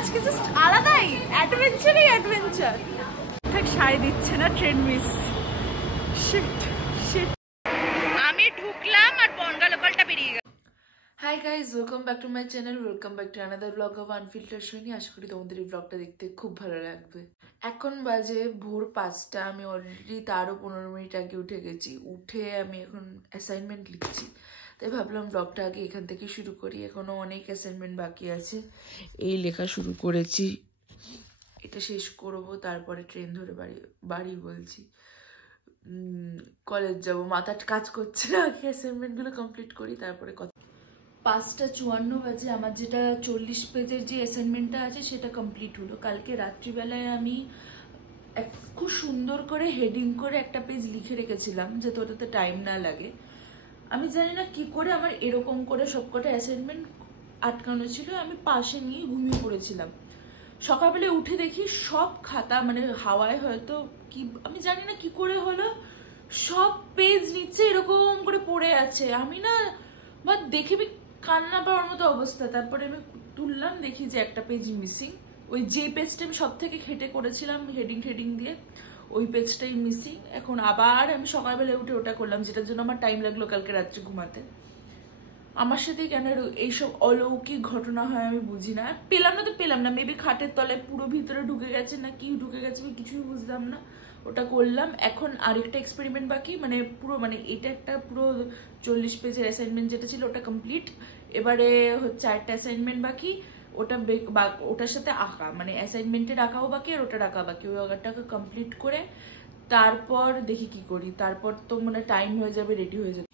আজকে জাস্ট আলাদাই অ্যাডভেঞ্চারই অ্যাডভেঞ্চার। ঠিক সাই দিচ্ছে না ট্রেন মিস। Shit shit. আমি ঢুকলাম আর বনগা লোকালটা বেরিয়ে গেল। Hi guys, welcome back to my channel, welcome back to another blog of unfilter শুনি। আশা করি তোমাদের এই ব্লগটা দেখতে খুব ভালো লাগবে। এখন বাজে ভোর 5টা। আমি অলরেডি তারও 15 মিনিট আগে উঠে গেছি। উঠে আমি এখন অ্যাসাইনমেন্ট লিখছি, তাই ভাবলাম ব্লগটা আগে এখান থেকে শুরু করি। এখনও অনেক অ্যাসাইনমেন্ট বাকি আছে। এই লেখা শুরু করেছি, এটা শেষ করব, তারপরে ট্রেন ধরে বাড়ি বলছি কলেজ যাব। মাথা কাজ করছে না, আগে অ্যাসাইনমেন্টগুলো কমপ্লিট করি তারপরে কথা। 5:54 বাজে। আমার যেটা 40 পেজের যে অ্যাসাইনমেন্টটা আছে সেটা কমপ্লিট হলো। কালকে রাত্রিবেলায় আমি খুব সুন্দর করে হেডিং করে একটা পেজ লিখে রেখেছিলাম যাতে ওটাতে টাইম না লাগে। আমি জানি না কি করে আমার এরকম করে সবকটা অ্যাসাইনমেন্ট আটকানো ছিল। আমি পাশে নিয়ে ঘুমিয়ে পড়েছিলাম। সকালবেলায় উঠে দেখি সব খাতা মানে হাওয়ায় হয়তো কি আমি জানি না কি করে হলো, সব পেজ নিচে এরকম করে পড়ে আছে। আমি না বা দেখে কান্না পাওয়ার মতো অবস্থা। তারপরে আমি তুললাম, দেখি যে একটা পেজ মিসিং। ওই যে পেজটা আমি সব থেকে খেটে করেছিলাম হেডিং দিয়ে, ওই পেজটাই মিসিং। এখন আবার আমি সকালবেলা উঠে ওটা করলাম, যেটার জন্য আমার টাইম লাগলো কালকে রাত্রে ঘুমাতে। আমার সাথে কেন এইসব অলৌকিক ঘটনা হয় আমি বুঝি না। পেলাম না মেবি খাটের তলায় পুরো ভিতরে ঢুকে গেছে না কি ঢুকে গেছে আমি কিছুই বুঝলাম না। ওটা করলাম। এখন আরেকটা এক্সপেরিমেন্ট বাকি, মানে এটা একটা পুরো 40 পেজের অ্যাসাইনমেন্ট যেটা ছিল ওটা কমপ্লিট। এবারে হচ্ছে আরেকটা অ্যাসাইনমেন্ট বাকি, ওটার সাথে আঁকা, মানে অ্যাসাইনমেন্টের আঁকাও বাকি আর ওটার আঁকা বাকি। ওই আঁকাটাকে কমপ্লিট করে তারপর দেখি কি করি। তারপর তো মানে টাইম হয়ে যাবে, রেডি হয়ে যাবে।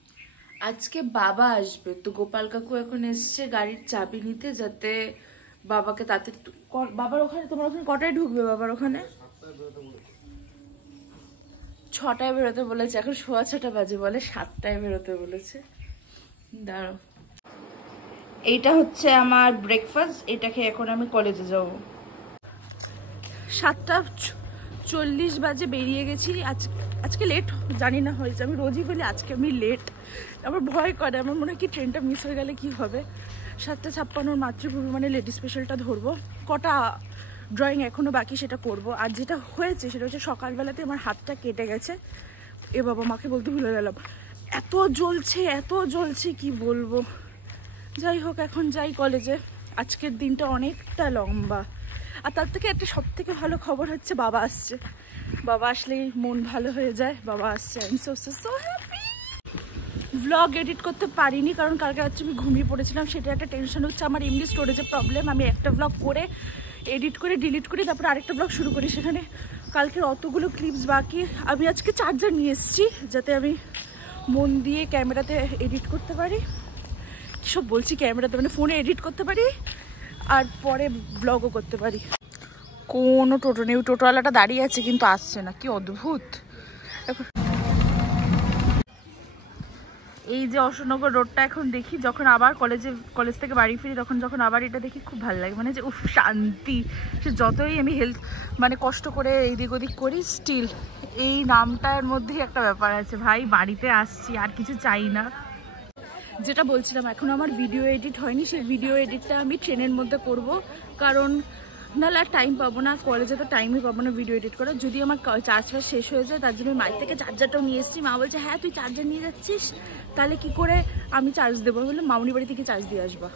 আজকে বাবা আসবে, তো গোপাল কাকু এখন এসছে গাড়ির চাবি নিতে, যাতে বাবাকে তাতে বাবার ওখানে, তোমার ওখানে কটায় ঢুকবে? বাবার ওখানে 6টায় বেরোতে বলেছে। এখন 6:15 বাজে, বলে 7টায় বেরোতে বলেছে। দাঁড়াও, এইটা হচ্ছে আমার ব্রেকফাস্ট। এটা খেয়ে এখন আমি কলেজে যাব। 7:40 বাজে বেরিয়ে গেছি। আজকে লেট জানি না হয়েছে, আমি রোজই বলি আজকে আমি লেট। আমার ভয় করে, আমার মনে হয় কি ট্রেনটা মিস হয়ে গেলে কি হবে। 7:56 মাতৃভূমি মানে লেডি স্পেশালটা ধরবো। কটা ড্রয়িং এখনো বাকি সেটা করব। আর যেটা হয়েছে সেটা হচ্ছে সকালবেলাতে আমার হাতটা কেটে গেছে। এ বাবা, মাকে বলতে ভুলে গেলাম, এত জ্বলছে কি বলবো। যাই হোক, এখন যাই কলেজে। আজকের দিনটা অনেকটা লম্বা। আর তার থেকে একটা সব থেকে ভালো খবর হচ্ছে বাবা আসছে। বাবা আসলেই মন ভালো হয়ে যায়। বাবা আসছে, I am so happy. Vlog edit করতে পারিনি কারণ কালকে রাত্রে আমি ঘুমিয়ে পড়েছিলাম। সেটা একটা টেনশন হচ্ছে। আমার এমনি স্টোরেজের প্রবলেম। আমি একটা ভ্লগ করে এডিট করে ডিলিট করি, তারপরে আরেকটা ব্লগ শুরু করি। সেখানে কালকের অতগুলো ক্লিপস বাকি। আমি আজকে চার্জার নিয়ে এসেছি যাতে আমি মন দিয়ে ক্যামেরাতে এডিট করতে পারি। সব বলছি ক্যামেরাতে, মানে ফোনে এডিট করতে পারি আর পরে ব্লগও করতে পারি। কোনো টোটো নেই, টোটোওয়ালাটা দাঁড়িয়ে আছে কিন্তু আসছে না, কি অদ্ভুত। এই যে অশোকনগর রোডটা এখন দেখি, যখন আবার কলেজ থেকে বাড়ি ফিরি তখন যখন আবার এটা দেখি খুব ভালো লাগে। মানে যে উফ, শান্তি। সে যতই আমি মানে কষ্ট করে এইদিক ওদিক করি, স্টিল এই নামটার মধ্যেই একটা ব্যাপার আছে। ভাই বাড়িতে আসছি, আর কিছু চাই না। যেটা বলছিলাম, এখন আমার ভিডিও এডিট হয়নি। সেই ভিডিও এডিটটা আমি ট্রেনের মধ্যে করব, কারণ নাহলে আর টাইম পাবো না। কলেজে তো টাইমই পাবো না ভিডিও এডিট করার। যদি আমার চার্জ শেষ হয়ে যায়, তার জন্য আমি মায়ের থেকে চার্জারটাও নিয়ে এসেছি। মা বলছে হ্যাঁ তুই চার্জার নিয়ে যাচ্ছিস, তাহলে কি করে আমি চার্জ দেবো? বললাম মামুনি বাড়ি থেকে চার্জ দিয়ে আসবা।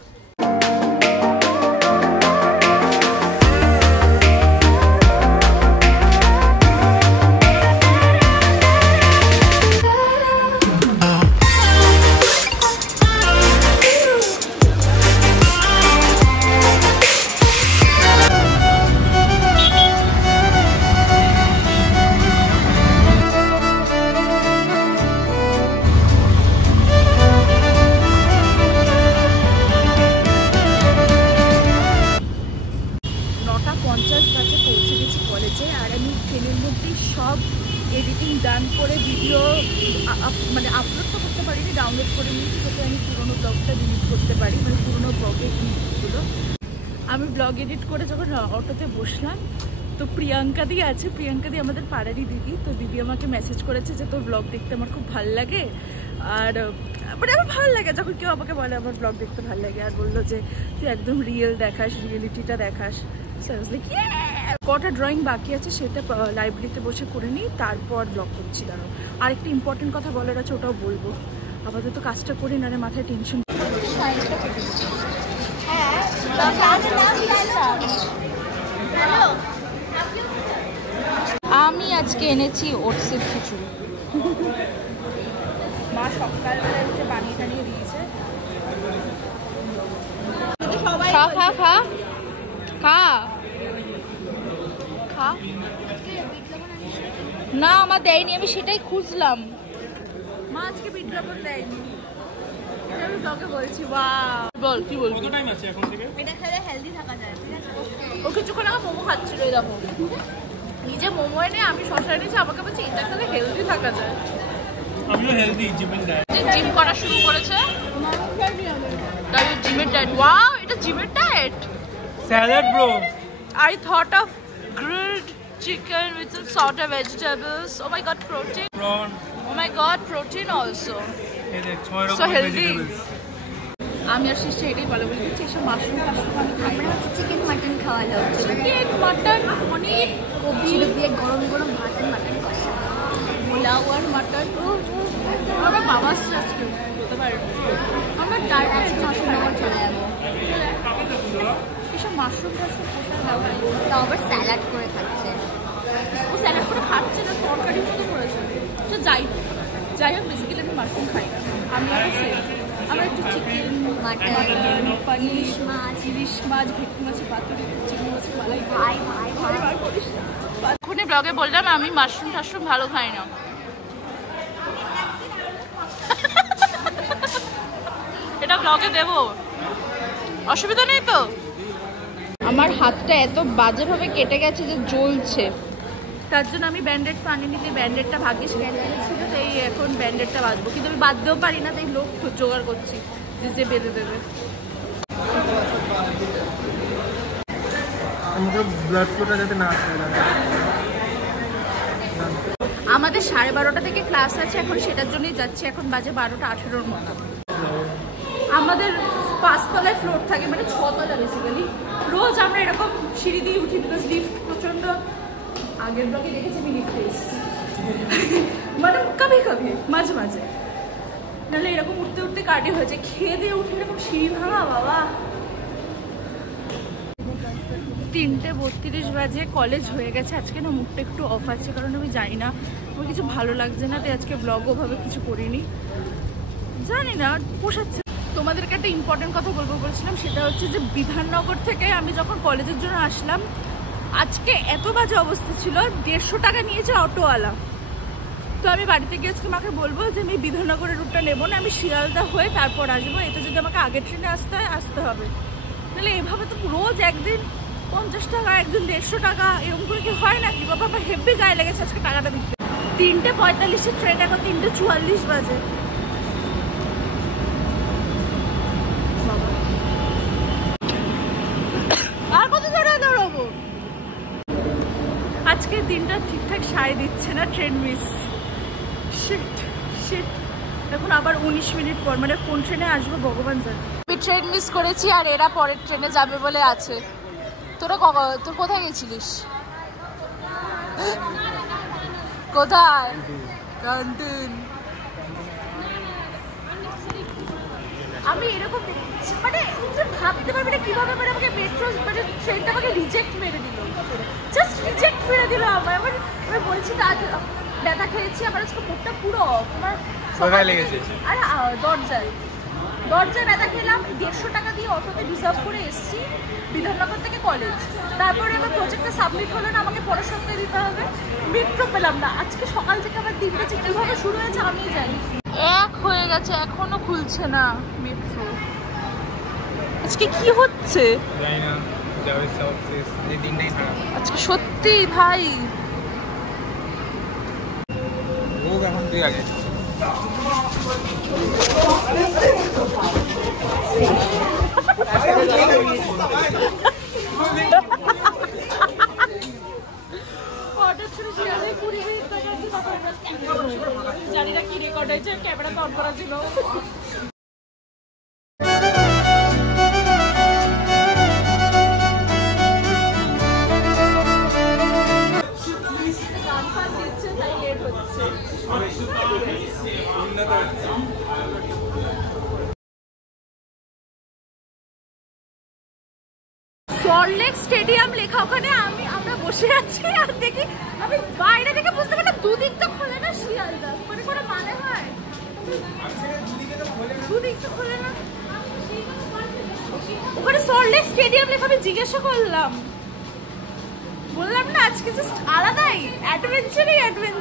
এডিটিং ডান করে ভিডিও মানে আপলোড তো করতে পারিনি, ডাউনলোড করে নিয়েছি যাতে আমি পুরোনো ব্লগটা ডিলিট করতে পারি, মানে পুরোনো ব্লগের ক্লিপগুলো। আমি ব্লগ এডিট করে যখন অটোতে বসলাম, তো প্রিয়াঙ্কা দি আছে, প্রিয়াঙ্কা দি আমাদের পাড়ারই দিদি। তো দিদি আমাকে মেসেজ করেছে যে তোর ব্লগ দেখতে আমার খুব ভালো লাগে, আর মানে আমার ভালো লাগে যখন কেউ আমাকে বলে আমার ব্লগ দেখতে ভালো লাগে, আর বললো যে তুই একদম রিয়েল দেখাস, রিয়েলিটিটা দেখাস। কটা ড্রয়িং বাকি আছে সেটা লাইব্রেরিতে বসে করে নিই, তারপর ব্লগ করছি। দাঁড়ো, আরেকটা ইম্পর্টেন্ট কথা বলার আছে, ওটাও বলবো। আপাতত কাজটা করি, না মাথায় টেনশন। আমি আজকে এনেছি ওটসের খিচুড়ি। মা সকালবেলা উঠে বানিয়ে টানিয়ে দিয়েছে। খা খা খা খা খা। না আমার দেয়নি, আমি সেটাই খুঁজলাম। মা আজকে বিট লবণ দেয়নি, আমি তোকে বলছি। বল কি বলবি? কত টাইম আছে এখন থেকে? এটা খেলে হেলদি থাকা যায়, ঠিক আছে? ও কিছুক্ষণ আগে মোমো খাচ্ছিল, এই দেখো নিজে মোমো এনে আমি শশা এনেছি, আমাকে বলছি এটা খেলে হেলদি থাকা যায়। আমিও হেলদি, জিম করা শুরু করেছে। জিমের ডায়েট। ওয়াও, এটা জিমের diet. Salad, bro. I thought of grilled chicken with some sort of vegetables. Oh my god, protein. Prawn. Oh my god, protein also. So healthy. আমি আর শিষ্য এটাই বলে বলে দিচ্ছি, এসব মাশরুম টাশরুম আমি খাই না। চিকেন মাটন খাওয়ালো, চিকেন মাটন, পনির, কবজি দিয়ে গরম গরম মাটন কষা, পোলাও আর মাটন। আমার বাবা আজকে বলতে পারবো আমার ডায়েট আজকে অসম্ভব চলে যাবো। এসব মাশরুম টাশরুম কোথায় খাওয়াই, তাও আবার স্যালাড করে খাচ্ছে। ও স্যালাড করে খাচ্ছে না, তরকারি মতো করেছে। তো যাই হোক, বেসিক্যালি আমি মাশরুম খাই না। আমি আমার একটু চিকেন, মাটন, পনির, ইলিশ মাছ, ভেটকি মাছের পাতুরি, চিংড়ি মাছের মালাই। ভাই এখনই ব্লগে বললাম আমি মাশরুম টাশরুম ভালো খাই না। এটা ব্লগে দেবো, অসুবিধা নেই তো? আমার হাতটা এত বাজেভাবে কেটে গেছে যে জ্বলছে, তার জন্য আমি ব্যান্ডেড তো আনিনি। ব্যান্ডেডটা ভাগ্যিস ক্যান্টিনে ছিল, তাই এখন ব্যান্ডেডটা বাঁধবো, কিন্তু আমি বাঁধতেও পারি না, তাই লোক জোগাড় করছি যে বেঁধে দেবে। আমাদের 12:30 থেকে ক্লাস আছে, এখন সেটার জন্যই যাচ্ছি। এখন বাজে 12:18 মতো। আমাদের 5 তলায় ফ্লোর থাকে, মানে 6 তলা বেসিক্যালি। রোজ আমরা এরকম সিঁড়ি দিয়ে উঠি, বিকজ লিফট প্রচন্ড। আগের ব্লগে দেখেছি আমি লিফটে এসেছি, মানে কবে মাঝে মাঝে, নাহলে এরকম উঠতে উঠতে কাটে হয়েছে। খেয়ে দিয়ে উঠে এরকম সিঁড়ি ভাঙা বাবা। 3:32 বাজে, কলেজ হয়ে গেছে। আজকে না মুডটা একটু অফ আছে, কারণ আমি জানি না, আমার কিছু ভালো লাগছে না, তাই আজকে ব্লগ ওভাবে কিছু করিনি। জানি না পোষাচ্ছে। তোমাদেরকে একটা ইম্পর্টেন্ট কথা বলবো বলছিলাম, সেটা হচ্ছে যে বিধাননগর থেকে আমি যখন কলেজের জন্য আসলাম, আজকে এত বাজে অবস্থা ছিল, 150 টাকা নিয়েছে অটোওয়ালা। তো আমি বাড়িতে গিয়ে আজকে মাকে বলবো যে আমি বিধাননগরের রুটটা নেবো না, আমি শিয়ালদা হয়ে তারপর আসবো। এতে যদি আমাকে আগের ট্রেনে আসতে হবে, তাহলে এভাবে তো রোজ একদিন 50 টাকা, একদিন 150 টাকা, এরকম করে কি হয় নাকি? বাবা আমার হেভি গায়ে লেগেছে আজকে টাকাটা দিতে। 3:45 ট্রেন, এখন 3:44 বাজে। আর কত দাঁড়াবো? আজকের দিনটা ঠিকঠাক সায় দিচ্ছে না, ট্রেন মিস। শিট। এখন আবার 19 মিনিট পর, মানে কোন ট্রেনে আসবো ভগবান জানে। আমি ট্রেন মিস করেছি, আর এরা পরের ট্রেনে যাবে বলে আছে। তোর কোথায় গেছিলিস? কোথায়? ক্যান্টিন। আমি এরকম মানে ভাবতে পারবি না কিভাবে মানে আমাকে মেট্রো মানে ট্রেনটা আমাকে রিজেক্ট মেরে দিল, জাস্ট রিজেক্ট মেরে দিল আমায়। আমি বলছি তো আজ ব্যথা খেয়েছি, আমার আজকে মুখটা পুরো অফ। আমার কোথায় লেগেছে? আরে দরজায় ব্যথা খেলাম। 150 টাকা দিয়ে অটোতে রিজার্ভ করে এসেছি বিধাননগর থেকে কলেজ। তারপরে আমার প্রজেক্টটা সাবমিট হলো না, আমাকে পরের সপ্তাহে দিতে হবে। মেট্রো পেলাম না। আজকে সকাল থেকে আমার দিনটা যে কীভাবে শুরু হয়েছে আমি জানি। 1 হয়ে গেছে, এখনো খুলছে না মেট্রো। আজকে কি হচ্ছে আজকে সত্যি ভাই? এখন তুই আগে জানি না কি রেকর্ড হয়েছে, ক্যামেরা তো অন করা ছিল। সল্টলেক স্টেডিয়াম লেখা ওখানে আমরা বসে আছি আর দেখি আমি বাইরে থেকে বুঝতে পারলাম দুদিক তো খোলে না শিয়ালদা, মানে কোনো মানে হয় দুদিক তো খোলে না। ওখানে সল্টলেক স্টেডিয়াম লেখা আমি জিজ্ঞাসা করলাম, বললাম না আজকে জাস্ট আলাদাই অ্যাডভেঞ্চারই অ্যাডভেঞ্চার।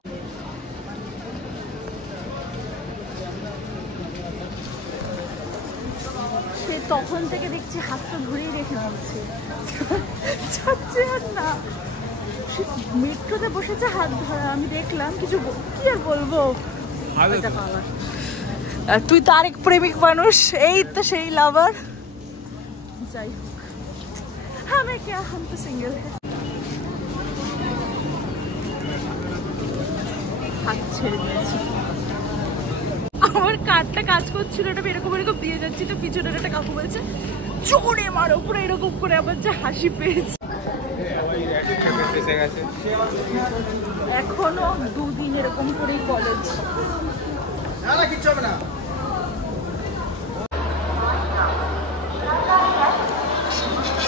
সে তখন থেকে দেখছি হাতটা ধরেই রেখে বলছে যাচ্ছে আর না, মেট্রোতে বসেছে হাত ধরা, আমি দেখলাম কিছু কি আর বলবো। তুই তো আরেক প্রেমিক মানুষ, এই তো সেই লাভার। যাই হোক আমি কে হাম তো সিঙ্গেল হ্যাঁ। হাত ছেড়ে দিয়েছি, আমার কাঠটা কাজ করছিল, ওটা এরকম এরকম দিয়ে যাচ্ছি তো পিছনে একটা কাকু বলছে জোরে মারো, পুরো এরকম করে আমার যে হাসি পেয়েছে। এখনো 2 দিন এরকম করেই কলেজ।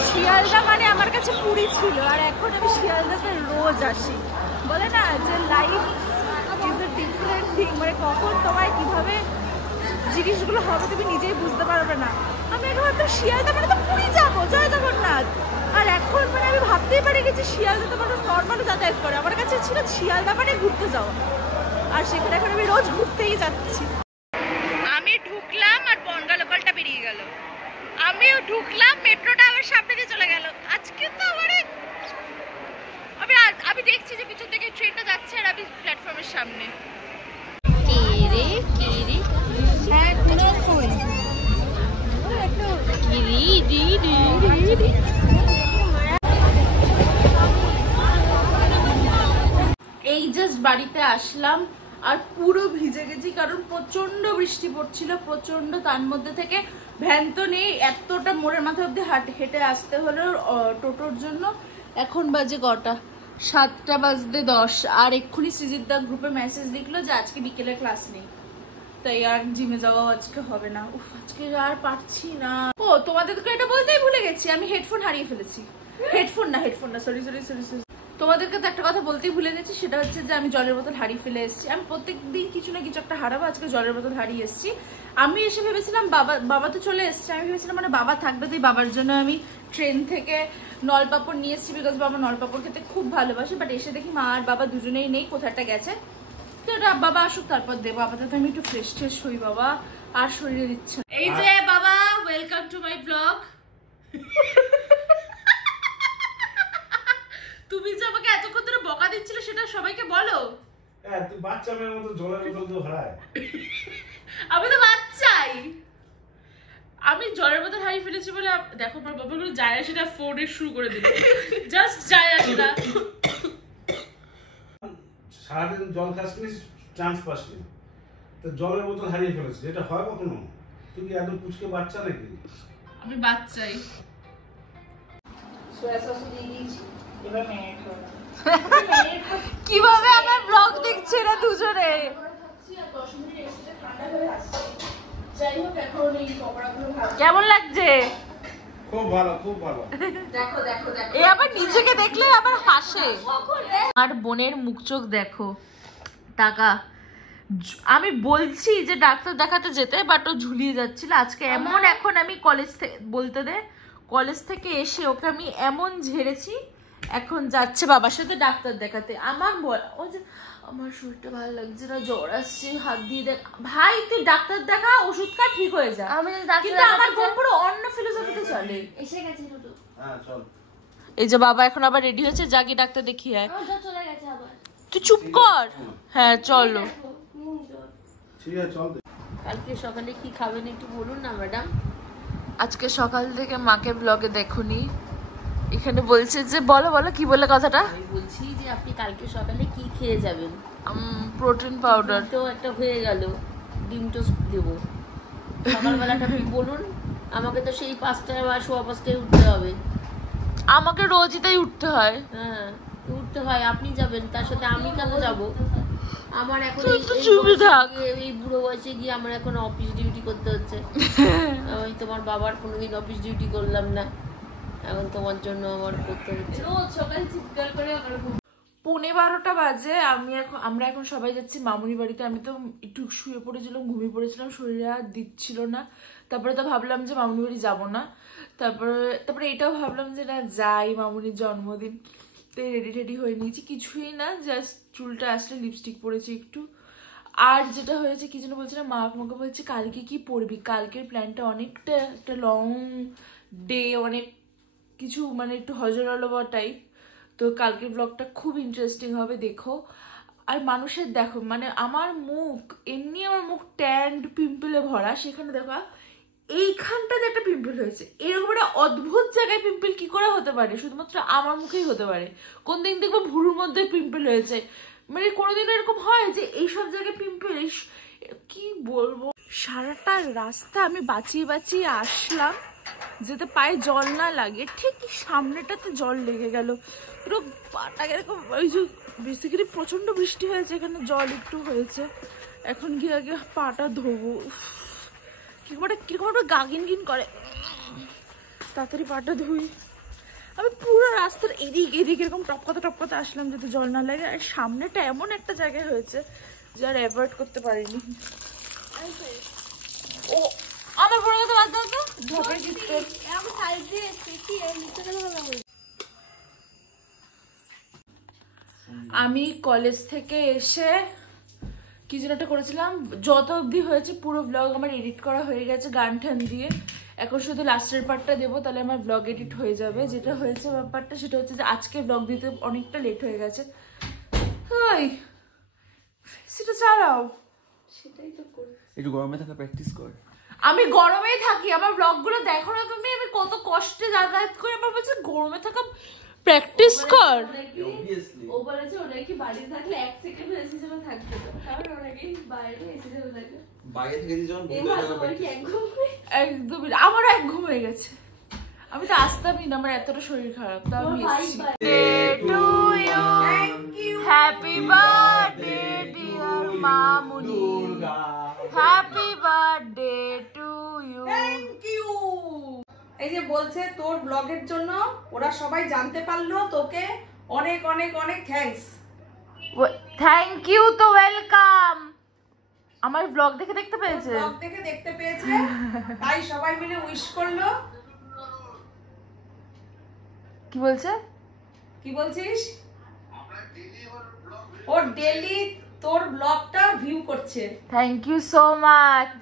শিয়ালদা মানে আমার কাছে পুরী ছিল, আর এখন আমি শিয়ালদাতে রোজ আসি। বলে না যে life is a different thing, মানে কখন তোমার কিভাবে জিনিসগুলো হবে তুমি নিজেই বুঝতে পারবে না। আমি একবার তো শিয়ালদা মানে তো পুরী যাবো, জয় জগন্নাথ, আর এখন মানে আমি ভাবতেই পারি যে শিয়ালদা তো মানুষ নর্মালি যাতায়াত করে, আমার কাছে ছিল শিয়ালদা মানে ঘুরতে যাওয়া, আর সেখানে এখন আমি রোজ ঘুরতেই যাচ্ছি। আমি ঢুকলাম আর বনগা লোকালটা বেরিয়ে গেল, আমিও ঢুকলাম মেট্রোটা আবার সামনে দিয়ে চলে গেল। আজকে তো আমি দেখছি যে পিছন থেকে ট্রেনটা যাচ্ছে আর আমি প্ল্যাটফর্মের সামনে। হ্যাঁ কোনো কই এই জাস্ট বাড়িতে আসলাম আর পুরো ভিজে গেছি, কারণ প্রচন্ড বৃষ্টি পড়ছিল, প্রচন্ড। তার মধ্যে থেকে ভ্যান তো নেই, এতটা মোড়ের মাথা অব্দি হেঁটে আসতে হলো টোটোর জন্য। এখন বাজে কটা, 7:10, আর এক্ষুনি সৃজিতদা গ্রুপে মেসেজ লিখলো যে আজকে বিকেলে ক্লাস নেই, তাই আর জিমে যাওয়াও আজকে হবে না। উফ আজকে আর পারছি না। ও তোমাদেরকে এটা বলতেই ভুলে গেছি, আমি হেডফোন হারিয়ে ফেলেছি। হেডফোন না সরি। তোমাদেরকে তো একটা কথা বলতেই ভুলে গেছি, সেটা হচ্ছে যে আমি জলের বোতল হারিয়ে ফেলে এসেছি। আমি প্রত্যেকদিন কিছু না কিছু একটা হারাবো, আজকে জলের বোতল হারিয়ে এসেছি। আমি এসে ভেবেছিলাম বাবা তো চলে এসছে, আমি ভেবেছিলাম মানে বাবা থাকবে, তাই বাবার জন্য আমি ট্রেন থেকে নলপাপড় নিয়ে এসেছি, বিকজ বাবা নলপাপড় খেতে খুব ভালোবাসে। বাট এসে দেখি মা আর বাবা দুজনেই নেই, কোথাটা গেছে। তো ওটা বাবা আসুক তারপর দেবো, আপাতত আমি একটু ফ্রেশ হই বাবা, আর শরীরে দিচ্ছে। এই যে বাবা, ওয়েলকাম টু মাই ব্লগ। তুমি যে আমাকে এতক্ষণ ধরে বকা দিচ্ছিলে সেটা সবাইকে বলো। হ্যাঁ তুই বাচ্চা মেয়ের মতো জলের বোতল তো হারায়। আমি তো বাচ্চাই, আমি জলের বোতল হারিয়ে ফেলেছি বলে দেখো আমার বাবা গুলো যায় আসে না, ফোনে শুরু করে দিল, জাস্ট যায় আসে না। সারাদিন জল খাসনি, চান্স পাসনি, তো জলের বোতল হারিয়ে ফেলেছিস, এটা হয় কখনো? তুই কি একদম পুচকে বাচ্চা নাকি? আমি বাচ্চাই। কিভাবে আমার ব্লগ দেখছে না দুজনে। কেমন লাগছে? খুব ভালো খুব ভালো। এ আবার নিজেকে দেখলে আবার হাসে। আর বোনের মুখ চোখ দেখো, টাকা। আমি বলছি যে ডাক্তার দেখাতে যেতে, বাট ও ঝুলিয়ে যাচ্ছিল আজকে এমন। এখন আমি কলেজ থেকে এসে ওকে আমি এমন ঝেড়েছি, এখন যাচ্ছে বাবার সাথে ডাক্তার দেখাতে। আমার ও যে আমার শরীরটা ভালো লাগছে না, জ্বর আসছে, হাত দিয়ে দেখ। ভাই তুই ডাক্তার দেখা, ওষুধ খা, ঠিক হয়ে যা। কিন্তু আমার বোন পুরো অন্য ফিলোসফিতে চলে। এসে গেছে হ্যাঁ চল। এই যে বাবা এখন আবার রেডি হয়েছে, জাগি ডাক্তার দেখিয়ে আয়। তুই চুপ কর। হ্যাঁ চলো। ঠিক আছে চল। কালকে সকালে কি খাবেন একটু বলুন না ম্যাডাম। আজকে সকাল থেকে মাকে ব্লগে দেখুনি, এখানে বলছে যে বলো কি বলে কথাটা। আমি বলছি যে আপনি কালকে সকালে কি খেয়ে যাবেন। প্রোটিন পাউডার তো একটা হয়ে গেল, ডিম টোস্ট দেবো। সকালবেলাটা আপনি বলুন, আমাকে তো সেই 5টায় বা 5:15 উঠতে হবে। আমাকে রোজই তাই উঠতে হয়। হ্যাঁ উঠতে হয়, আপনি যাবেন, তার সাথে আমি কেন যাবো? আমার এখন এই বুড়ো বয়সে গিয়ে আমার এখন অফিস ডিউটি করতে হচ্ছে। আমি তোমার বাবার কোনোদিন অফিস ডিউটি করলাম না। এখন তোমার জন্য আমার করতে হচ্ছে রোজ সকালে চিৎকার করে আমার 11:15 বাজে। আমরা এখন সবাই যাচ্ছি মামুনি বাড়িতে। আমি তো একটু শুয়ে পড়েছিলাম, ঘুমিয়ে পড়েছিলাম, শরীরে আর দিচ্ছিল না। তারপরে তো ভাবলাম যে মামুনি বাড়ি যাবো না। তারপরে এটাও ভাবলাম যে না যাই, মামুনির জন্মদিন। তো রেডি হয়ে নিয়েছি, কিছুই না, জাস্ট চুলটা আসলে লিপস্টিক পরেছি একটু। আর যেটা হয়েছে কি যেন বলছে না, মা আমাকে বলছে কালকে কি পরবি। কালকের প্ল্যানটা অনেকটা একটা লং ডে, অনেক কিছু মানে একটু হজরালো টাইপ। তো কালকের ব্লগটা খুব ইন্টারেস্টিং হবে, দেখো। আর মানুষের দেখো মানে আমার মুখ এমনি, আমার মুখ ট্যান্ড পিম্পলে ভরা, সেখানে দেখো এইখানটাতে একটা পিম্পল হয়েছে। এরকম একটা অদ্ভুত জায়গায় পিম্পল কি করে হতে পারে? শুধুমাত্র আমার মুখেই হতে পারে। কোন দিন দেখবো ভুরুর মধ্যে পিম্পল হয়েছে, মানে কোনোদিন এরকম হয় যে এইসব জায়গায় পিম্পল? কি বলবো, সারাটা রাস্তা আমি বাঁচিয়ে আসলাম যাতে পায়ে জল না লাগে। ঠিক সামনেটাতে জল লেগে গেল পুরো পাটা এরকম। ওই যে বেসিক্যালি প্রচন্ড বৃষ্টি হয়েছে, এখানে জল একটু হয়েছে। এখন গিয়ে আগে পাটা ধোবো। কিরকম একটা গাগিন করে, তাড়াতাড়ি পাটা ধুই। আমি পুরো রাস্তার এদিক এরকম টপকাতে আসলাম যাতে জল না লাগে। আর সামনেটা এমন একটা জায়গায় হয়েছে যে আর অ্যাভয়েড করতে পারিনি। ও আমার বড় কথা বাদ দাও তো, ঢপে দিতে আমি কলেজ থেকে এসে কি যেন একটা করেছিলাম, যত অবধি হয়েছে পুরো ব্লগ আমার এডিট করা হয়ে গেছে গান ঠান দিয়ে। এখন শুধু লাস্টের পার্টটা দেবো, তাহলে আমার ব্লগ এডিট হয়ে যাবে। যেটা হয়েছে ব্যাপারটা সেটা হচ্ছে যে আজকে ব্লগ দিতে অনেকটা লেট হয়ে গেছে। সেটা চালাও, সেটাই তো করি। একটু গরমে থাকা প্র্যাকটিস কর। আমি গরমেই থাকি, আমার ব্লগগুলো দেখো না তুমি? আমি কত কষ্টে যাতায়াত করি, আমার বলছে গরমে থাকা প্র্যাকটিস কর। ও বলেছে ওরা কি বাড়িতে থাকলে 1 সেকেন্ড এসি জন্য থাকতো, কারণ ওরা কি বাইরে এসি জন্য থাকে। বাইরে থেকে যখন একদমই আমারও এক ঘুম হয়ে গেছে। আমি তো আসতামই না, আমার এতটা শরীর খারাপ। তো আমি হ্যাপি বার্থডে ডিয়ার মামুনি, happy birthday to you. Thank you. এই যে বলছে তোর ব্লগের জন্য ওরা সবাই জানতে পারলো, তোকে অনেক অনেক অনেক থ্যাঙ্কস। থ্যাংক ইউ তো ওয়েলকাম। আমার ব্লগ দেখতে পেয়েছে, ব্লগ দেখতে পেয়েছে, তাই সবাই মিলে উইশ করলো। কি বলছে? কি বলছিস? ও ডেইলি তোর ব্লগটা ভিউ করছে। Thank you so much.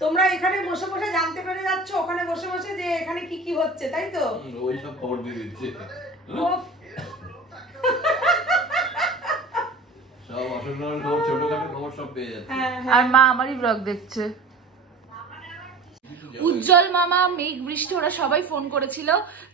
তোমরা এখানে বসে বসে জানতে পেরে যাচ্ছ ওখানে বসে বসে যে এখানে কি কি হচ্ছে, তাই তো? ওই সব খবর দিয়ে দিচ্ছে, সব অসাধারণ খবর, ছোটখাটো খবর সব পেয়ে যাচ্ছে। আর মা আমারই ব্লগ দেখছে। উজ্জ্বল মামা, মেঘ, বৃষ্টি ওরা সবাই ফোন করেছিল।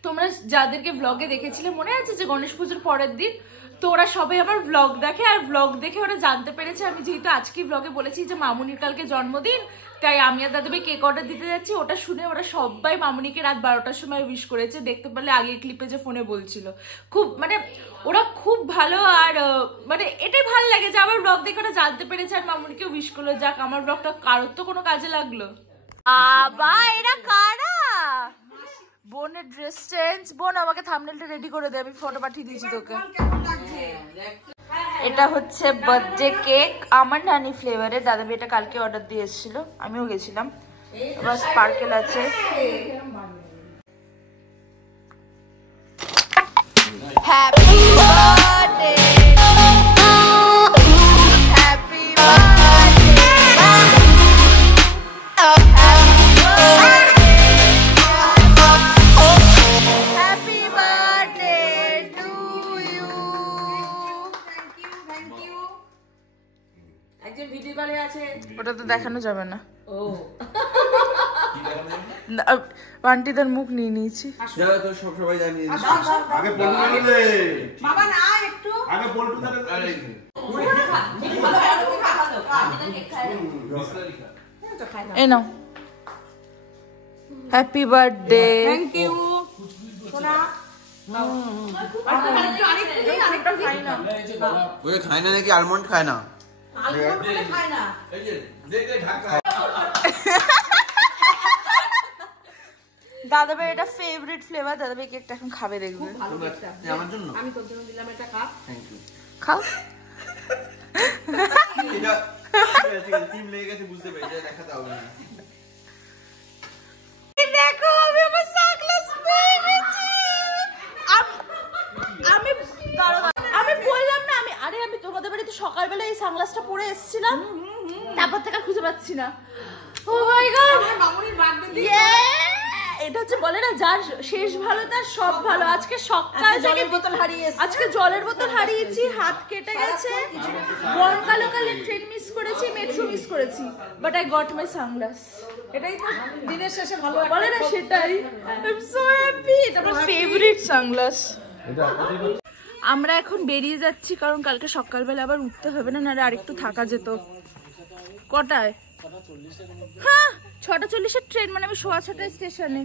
তোমরা যাদেরকে ব্লগে দেখেছিলে মনে আছে যে গণেশ পুজোর পরের দিন, তো ওরা সবাই আমার ব্লগ দেখে। আর ব্লগ দেখে ওরা জানতে পেরেছে আমি যেহেতু আজকে ব্লগে বলেছি যে মামুনির কালকে জন্মদিন, তাই আমি আর দাদাভাই কেক অর্ডার দিতে যাচ্ছি। ওটা শুনে ওরা সবাই মামুনিকে রাত 12টার সময় উইশ করেছে। দেখতে পারলে আগের ক্লিপে যে ফোনে বলছিল, খুব মানে ওরা খুব ভালো। আর মানে এটাই ভালো লাগে যে আমার ব্লগ দেখে ওরা জানতে পেরেছে আর মামুনিকে উইশ করলো। যাক, আমার ব্লগটা কারোর তো কোনো কাজে লাগলো। এরা কারা? বোনের ড্রেস চেঞ্জ। বোন আমাকে থাম্বনেলটা রেডি করে দে, আমি ফটো পাঠিয়ে দিয়েছি তোকে। এটা হচ্ছে বার্থডে কেক, আমার নানি ফ্লেভারের। দাদাবি এটা কালকে অর্ডার দিয়ে এসেছিল, আমিও গেছিলাম। আবার স্পার্কেল আছে। হ্যাপি বার্থডে, হ্যাপি ওটা তো দেখানো যাবে না। আন্টিদের মুখ নিয়ে নিয়েছি। সবাই জানিয়ে আগে পল্টু দে বাবা না একটু আগে পল্টু দে। এই নাও, হ্যাপি বার্থডে। থ্যাংক ইউ সোনা। আরেকটা খাই না। ওই খায় না নাকি? আলমন্ড খায় না? আলমন্ড খায় না। এই যে দে ঢাকা। দাদাভাই এটা ফেভারিট ফ্লেভার, দাদাভাই কেকটা এখন খাবে দেখবে। ভালো কেকটা। আমার জন্য আমি তোর জন্য দিলাম এটা, খা। Thank you. খাও। এটা টিম লেগে গেছে, বুঝতে পেরেছি, দেখাতে হবে না। দেখো আমি আমার সানগ্লাস পেয়ে গেছি। আমি বললাম না, আমি তোমাদের বাড়িতে সকালবেলা এই সানগ্লাসটা পরে এসেছিলাম, তারপর থেকে খুঁজে পাচ্ছি না। ও মাই গড, মামুনির বার্থডে এটা হচ্ছে বলে না, যার শেষ ভালো তার সব ভালো। আজকে সকাল থেকে জলের বোতল হারিয়েছি। আজকে জলের বোতল হারিয়েছি, হাত কেটে গেছে, বনগা লোকালে ট্রেন মিস করেছি, মেট্রো মিস করেছি, but I got my sunglass. এটাই তো দিনের শেষে ভালো বলে না, সেটাই। আই এম সো হ্যাপি, এটা আমার ফেভারিট সানগ্লাস। আমরা এখন বেরিয়ে যাচ্ছি, কারণ কালকে সকালবেলা আবার উঠতে হবে না, নাহলে আরেকটু থাকা যেত। কটায়? হ্যাঁ 6:40 ট্রেন, মানে আমি 6:15 স্টেশনে।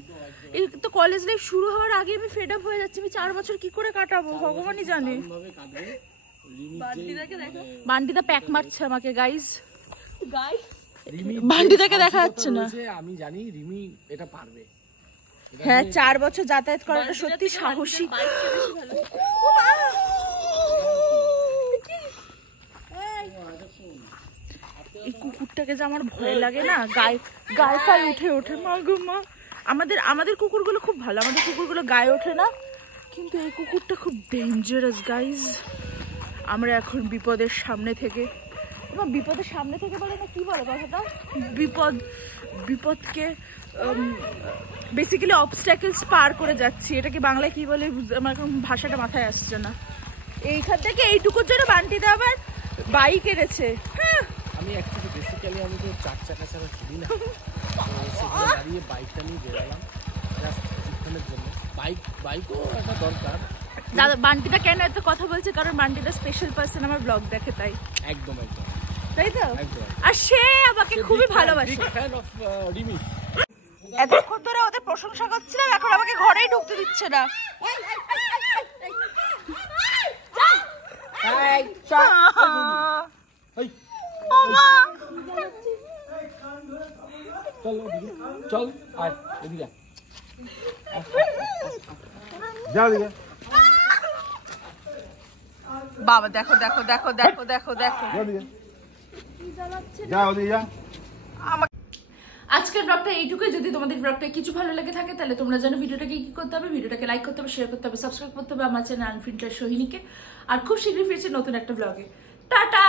এই তো কলেজ লাইফ শুরু হওয়ার আগে আমি ফেড আপ হয়ে যাচ্ছি। আমি 4 বছর কি করে কাটাবো ভগবানই জানে। বান্টিদা প্যাক মারছে আমাকে গাইজ। বান্টিদাকে দেখা যাচ্ছে না। আমি জানি রিমি এটা পারবে। হ্যাঁ 4 বছর যাতায়াত করাটা সত্যি সাহসী। এই কুকুরটাকে যে আমার ভয় লাগে না, গায়ে ফায় উঠে ওঠে। মা গো মা, আমাদের কুকুরগুলো খুব ভালো, আমাদের কুকুরগুলো গায়ে ওঠে না, কিন্তু এই কুকুরটা খুব ডেঞ্জারাস গাইজ। আমরা এখন বিপদের সামনে থেকে, বিপদের সামনে থেকে বলে না, কি বলে কথাটা, বিপদকে বেসিক্যালি অবস্ট্যাকলস পার করে যাচ্ছি। এটাকে বাংলায় কি বলে আমার এখন ভাষাটা মাথায় আসছে না। এইখান থেকে এইটুকুর জন্য বান্টিতে আবার বাইক এনেছে। হ্যাঁ আমি অ্যাকচুয়ালি বেসিক্যালি আমি তো 4 চাকা ছাড়া চলি না, তো দাঁড়িয়ে বাইকটা নিয়ে বেরোলাম জাস্ট কিছুক্ষণের জন্য। বাইকও একটা দরকার। দাদা বান্টিটা কেন এত কথা বলছে, কারণ বান্টিটা স্পেশাল পার্সন, আমার ব্লগ দেখে তাই। একদম তাই তো। আর সে আমাকে খুবই ভালোবাসে। Fan of Rimi. এতক্ষণ ধরে ওদের প্রশংসা করছিলাম, এখন আমাকে ঘরেই ঢুকতে দিচ্ছে না। চল আয় এদিকে। বাবা দেখো দেখো দেখো দেখো দেখো দেখো। আজকের ব্লগটা এইটুকুই। যদি তোমাদের ব্লগটা কিছু ভালো লেগে থাকে তাহলে তোমরা জানো ভিডিওটাকে কি করতে হবে, ভিডিওটাকে লাইক করতে হবে, শেয়ার করতে হবে, সাবস্ক্রাইব করতে হবে আমার চ্যানেল আনফিল্টার সোহিনীকে। আর খুব শীঘ্রই ফিরছে নতুন একটা ব্লগে। টাটা।